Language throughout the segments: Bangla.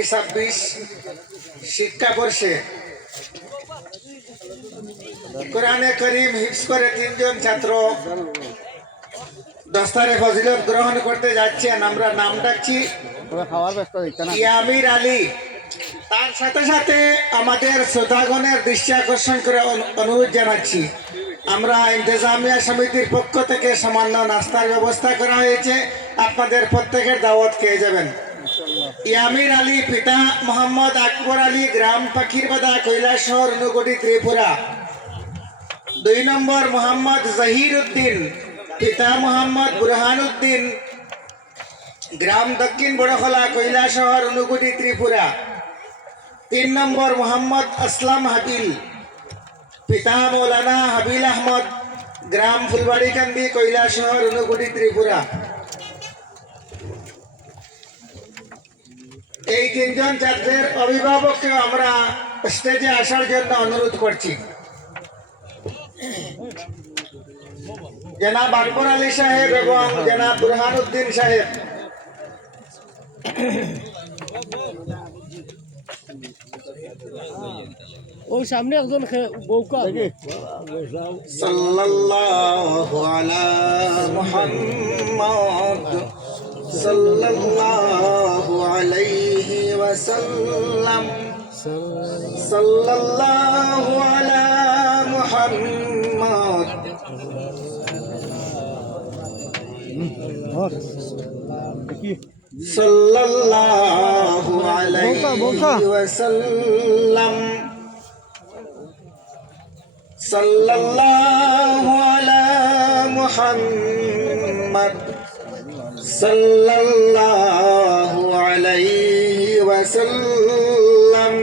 25-26 শিক্ষাবর্ষে কোরআনে করিম হিফজ করে 3 জন ছাত্র দস্তারে ফজিলত গ্রহণ করতে যাচ্ছেন। আমরা নাম ডাকছি ইয়ামির আলী। তার সাথে সাথে আমাদের শ্রোতাগণের দৃষ্টি আকর্ষণ করে অনুরোধ জানাচ্ছি, আমরা ইন্তেজামিয়া সমিতির পক্ষ থেকে সামান্য নাস্তার ব্যবস্থা করা হয়েছে, আপনাদের প্রত্যেকের দাওয়াত খেয়ে যাবেন। ইয়ামির আলী, পিতা মোহাম্মদ আকবর আলী, গ্রাম পাখিরবাদা, কৈলাসহর, অনুগুটি, ত্রিপুরা। 2 নম্বর মোহাম্মদ জহির উদ্দিন, পিতা মোহাম্মদ বুরহান উদ্দিন, গ্রাম দক্ষিণ বড়খলা, কৈলাসহর, অনুগুটি, ত্রিপুরা। 3 নম্বর মোহাম্মদ আসলাম হাবিল, পিতা মৌলানা হাবিল আহমদ, গ্রাম ফুলবাড়িকান্দি, কৈলাসহর, অনুগুটি, ত্রিপুরা। এই 3 জন ছাত্রের অভিভাবককেও আমরা স্টেজে আসার জন্য অনুরোধ করছি। জনাব আকবর আলী সাহেব এবং জনাব বুরহান উদ্দিন সাহেব। ওই সামনে একজন বউকা সাল্লাল্লাহু আলা মুহাম্মদ সাল্লাল্লাহু আলাইহি ওয়াসাল্লাম সাল্লাল্লাহু আলা মুহাম্মদ সাল্লাল্লাহু আলাইহি ওয়াসাল্লাম সাল্লাল্লাহু আলা মুহাম্মদ সাল্লাল্লাহু আলাইহি ওয়াসাল্লাম।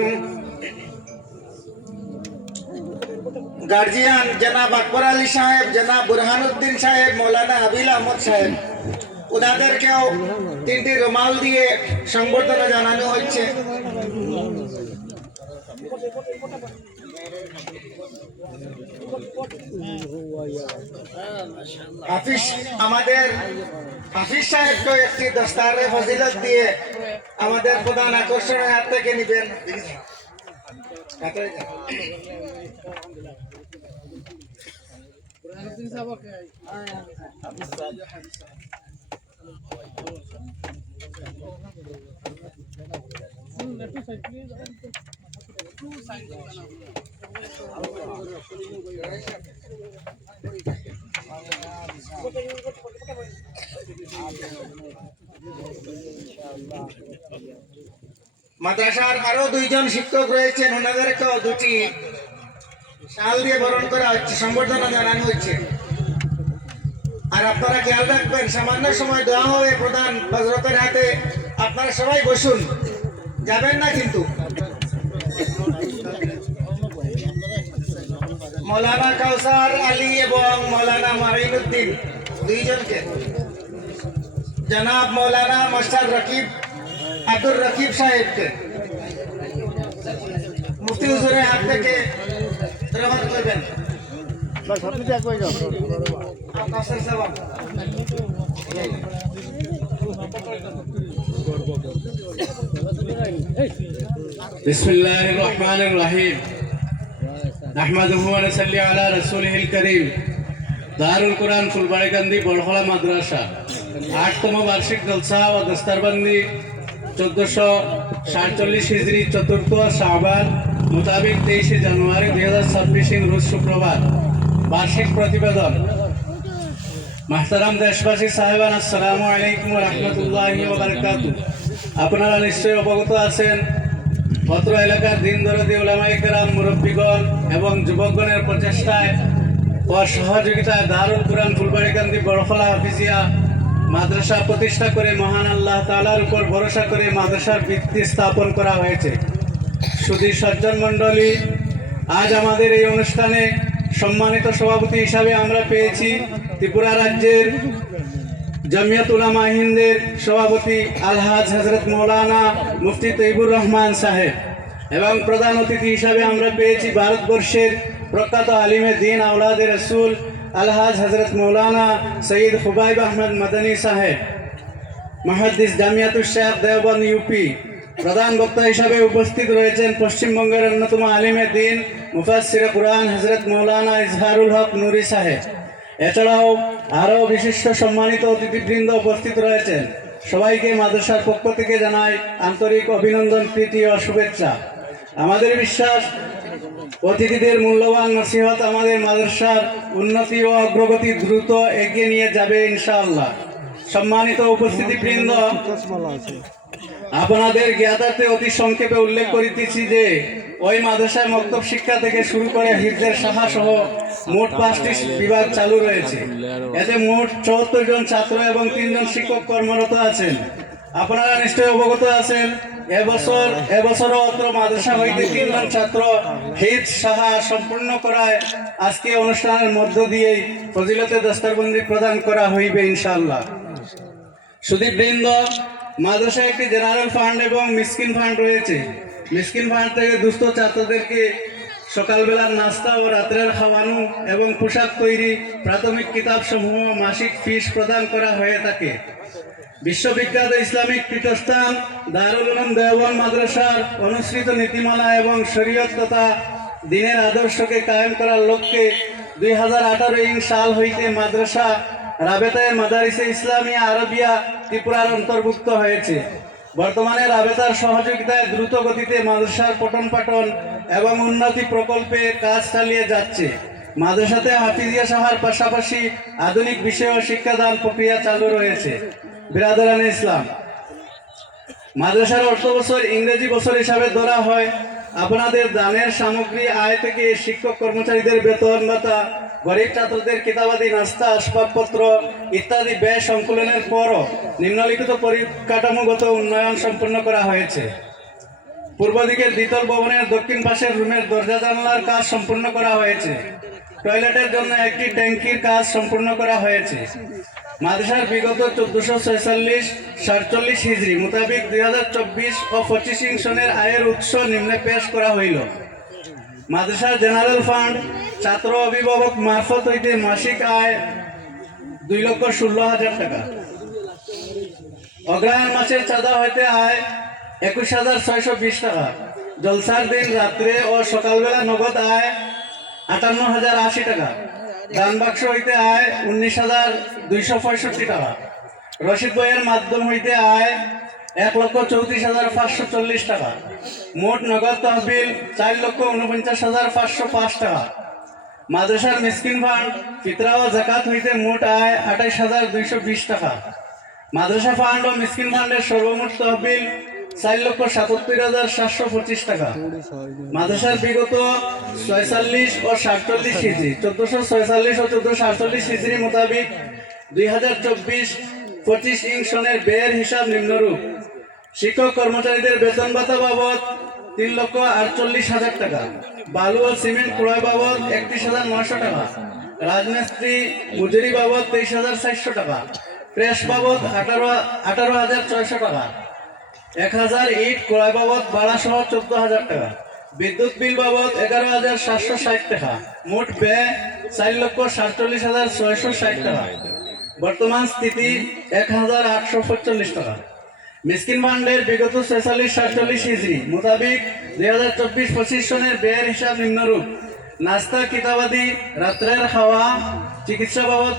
গার্জিয়ান জনাব আকবর আলী সাহেব, জনাব বুরহান উদ্দিন সাহেব, মৌলানা হাবিল আহমদ সাহেব, ওনাদেরকেও 3টি রুমাল দিয়ে সংবর্ধনা জানানো হচ্ছে। আমাদের হাফিজ সাহেবকে একটি দস্তারে ফজিলত দিয়ে আমাদের প্রধান আকর্ষণের হাত থেকে নিবেন। মাদ্রাসার আরো 2 জন শিক্ষক রয়েছেন, ওনাদেরকেও 2টি শাল দিয়ে বরণ করা হচ্ছে, সংবর্ধনা জানানো হচ্ছে। আর আপনারা খেয়াল রাখবেন, সামান্য সময় দেওয়া হবে প্রধান হযরতের হাতে, আপনারা সবাই বসুন, যাবেন না কিন্তু। মৌলানা কাউসার আলী এবং মৌলানা মাইনুদ্দিন 2 জনকে, জনাব মৌলানা মোস্তাদ রকিব আব্দুর রকিব সাহেবকে মুফতি হুজুরের হাত থেকে গ্রহণ করবেন। बिस्मिल्लाहिर रहमानिर रहीम नहमदुहु व नसल्ली अला रसूलिहिल करीम। दारुल कुरान फुलबाड़ीकांदी बड़खला माद्रासा 8तम वार्षिक जलसा व दस्तरबंदी 1447 हिजरी 4 शाबान मुताबिक 23 জানুয়ারি 2026 रोज शुक्रवार वार्षिक प्रतिवेदन। महतरम देशवासी साहेबान अस्सलामु आलैकुम व रहमतुल्लाहि व बाराकातुहू। আপনারা নিশ্চয়ই অবগত আছেন, অত্র এলাকার দিন দরদি উলামায়ে কেরাম, মুরব্বীগণ এবং যুবকগণের প্রচেষ্টায় ও সহযোগিতায় দারুল কুরআন ফুলবাড়ীকান্দি বড়খলা হাফিজিয়া মাদ্রাসা প্রতিষ্ঠা করে মহান আল্লাহ তাআলার উপর ভরসা করে মাদ্রাসার ভিত্তি স্থাপন করা হয়েছে। সুধী সজ্জন মণ্ডলী, আজ আমাদের এই অনুষ্ঠানে সম্মানিত সভাপতি হিসাবে আমরা পেয়েছি ত্রিপুরা রাজ্যের জমিয়ত উলামা হিন্দের সভাপতি আলহাজ হযরত মৌলানা মুফতি তৈবুর রহমান সাহেব, এবং প্রধান অতিথি হিসাবে আমরা পেয়েছি ভারতবর্ষের প্রখ্যাত আলিমে দ্বীন আওলাদে রসুল আলহাজ হযরত মৌলানা সৈয়দ খুবাইব আহমদ মদনী সাহেব, মুহাদ্দিস জামিয়াতুশ শেখ দেওবন্দ ইউপি, প্রধান বক্তা হিসাবে উপস্থিত রয়েছেন পশ্চিমবঙ্গের অন্যতম আলিমে দিন মুফাসসিরে কুরআন হযরত মাওলানা ইজহারুল হক নুরি সাহেব। এছাড়াও আরও বিশিষ্ট সম্মানিত অতিথিবৃন্দ উপস্থিত রয়েছেন। সবাইকে মাদ্রাসার পক্ষ থেকে জানাই আন্তরিক অভিনন্দন, প্রীতি ও শুভেচ্ছা। আমাদের বিশ্বাস, অতিথিদের মূল্যবান নসিহত আমাদের মাদ্রাসার উন্নতি ও অগ্রগতি দ্রুত এগিয়ে নিয়ে যাবে ইনশাআল্লাহ। সম্মানিত উপস্থিতিবৃন্দ, আপনাদের জ্ঞাতার্থে অতি সংক্ষেপে উল্লেখ করিতেছি যে ওই মাদ্রাসায় মক্তব শিক্ষা থেকে শুরু করে হিফজের শাখা সহ মোট 5টি বিভাগ চালু রয়েছে। এতে মোট 74 জন ছাত্র এবং 3 জন শিক্ষক কর্মরত আছেন। আপনারা নিশ্চয়ই অবগত আছেন, এবছরও অত্র মাদ্রাসা হইতে 3 জন ছাত্র হিফজ শাখা সম্পূর্ণ করায় আজকে অনুষ্ঠানের মধ্য দিয়েই ফজিলতে দস্তরবন্দি প্রদান করা হইবে ইনশাআল্লাহ। সুধীবৃন্দ, মাদ্রাসায় একটি জেনারেল ফান্ড এবং মিসকিন ফান্ড রয়েছে। মিসকিন ফান্ড থেকে দুস্থ ছাত্রদেরকে সকালবেলার নাস্তা ও রাত্রের খাওয়ানো এবং পোশাক তৈরি, প্রাথমিক কিতাবসমূহ, মাসিক ফিস প্রদান করা হয়ে থাকে। বিশ্ববিখ্যাত ইসলামিক পীঠস্থান দারুল উলুম দেওবন্দ মাদ্রাসার অনুসৃত নীতিমালা এবং শরীয়ত তথা দ্বীনের আদর্শকে কায়েম করার লক্ষ্যে 2018 সাল হইতে মাদ্রাসা রাবেতায়ে মাদারিসে ইসলামিয়া আরবিয়া ত্রিপুরার অন্তর্ভুক্ত হয়েছে। বর্তমানে রাবেতার সহযোগিতায় দ্রুত গতিতে মাদ্রাসার পঠন পাঠন এবং উন্নতি প্রকল্পে কাজ চালিয়ে যাচ্ছে। মাদ্রাসাতে হাফিজিয়া শাখার পাশাপাশি আধুনিক বিষয় ও শিক্ষাদান প্রক্রিয়া চালু রয়েছে। বিরাদরানে ইসলাম, মাদ্রাসার অর্থ বছর ইংরেজি বছর হিসাবে ধরা হয়। আপনাদের দানের সামগ্রী আয় থেকে শিক্ষক কর্মচারীদের বেতন ভাতা, গরিব ছাত্রদের কিতাবাদি, নাস্তা, আসবাবপত্র ইত্যাদি ব্যয় সংকুলনের পরও নিম্নলিখিত পরিকাঠামোগত উন্নয়ন সম্পন্ন করা হয়েছে। পূর্ব দিকের দ্বিতল ভবনের দক্ষিণ পাশের রুমের দরজা জানালার কাজ সম্পূর্ণ করা হয়েছে। টয়লেটের জন্য একটি ট্যাঙ্কির কাজ সম্পূর্ণ করা হয়েছে। মাদ্রাসার বিগত 1446-47 হিজরি মোতাবেক 2024 ও 25 সনের আয়ের উৎস নিম্নে পেশ করা হইল। মাদ্রাসার জেনারেল ফান্ড ছাত্র অভিভাবক মারফত হইতে মাসিক আয় 2,16,000 টাকা। অগ্রহায়ণ মাসের চাঁদা হইতে আয় 21,620 টাকা। জলসার দিন রাত্রে ও সকালবেলা নগদ আয় 58,080 টাকা। দান বাক্স হইতে আয় 19,265 টাকা। রশিদ বইয়ের মাধ্যম হইতে আয় 1,34,540 টাকা। মোট নগদ তহবিল 4,49,505 টাকা। মাদ্রাসার মিসকিন ফান্ড ফিতরা ও যাকাত হইতে মোট আয় 28,220 টাকা। মাদ্রাসা ফান্ড ও মিসকিন ফান্ডের সর্বমোট তহবিল 4,77,725 টাকা। মাদ্রাসার বিগত 46 ও 47 হিজরি 1446 ও 1448 হিজরি মোতাবেক 2024-25 সনের ব্যয়ের হিসাব নিম্নরূপ: শিক্ষক কর্মচারীদের বেতন ভাতা বাবদ 3,48,000 টাকা, বালু ও সিমেন্ট ক্রয় বাবদ 31,900 টাকা, রাজমিস্ত্রি মজুরি বাবদ 23,400 টাকা, প্রেস বাবদ 18,600 টাকা, 1,000 ইট ক্রয় বাবদ ভাড়া সহ 14,000 টাকা, বিদ্যুৎ বিল বাবদ 11,760 টাকা। মোট ব্যয় 4,47,660 টাকা। বর্তমান স্থিতি 1,845 টাকা। মিসকিন ফান্ডের বিগত 46-47 হিজরি মোতাবেক 2024-25 সনের ব্যয়ের হিসাব নিম্নরূপ: নাস্তা, কিতাবাদি, রাত্রের খাওয়া, চিকিৎসা বাবদ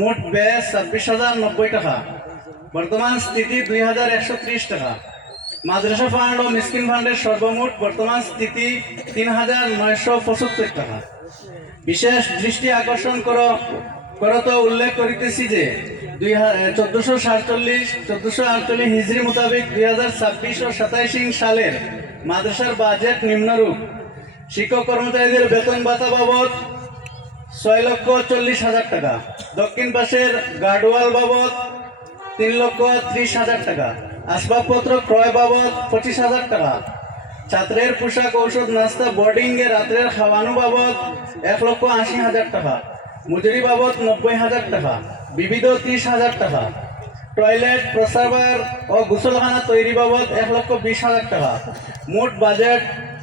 মোট ব্যয় 26,090 টাকা। বর্তমান স্থিতি 2,130 টাকা। মাদ্রাসা ফান্ড ও মিসকিন ফান্ডের সর্বমোট বর্তমান স্থিতি 3,975 টাকা। বিশেষ দৃষ্টি আকর্ষণ করত উল্লেখ করিতেছি যে 1447-1448 হিজরি মোতাবেক 2026 ও 27 সালের মাদ্রাসার বাজেট নিম্নরূপ: শিক্ষক কর্মচারীদের বেতন ভাতা বাবদ 6,40,000 টাকা, দক্ষিণ পাশের গার্ডওয়াল বাবদ 3,30,000 টাকা, আসবাবপত্র ক্রয় বাবদ 25,000 টাকা, ছাত্রের পোশাক, ঔষধ, নাস্তা, বোর্ডিং এ রাত্রের খাওয়ানো বাবদ 1,80,000 টাকা, মজুরি বাবদ 90,000 টাকা, বিবিধ 30,000 টাকা, টয়লেট, প্রস্রাবগার ও গোসলখানা তৈরি বাবদ 1,20,000 টাকা। মোট বাজেট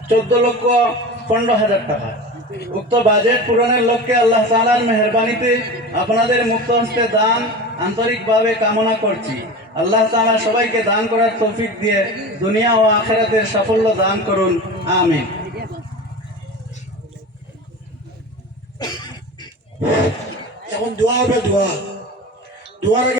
14,15,000 টাকা। উক্ত বাজেট পূরণের লক্ষ্যে আল্লাহ তাআলার মেহেরবানিতে আপনাদের মুক্ত হস্তে দান আন্তরিকভাবে কামনা করছি। আল্লাহ তাআলা সবাইকে দান করার তৌফিক দিয়ে দুনিয়া ও আখিরাতের সাফল্য দান করুন, আমিন। এখন দোয়া হবে, দোয়ার আগে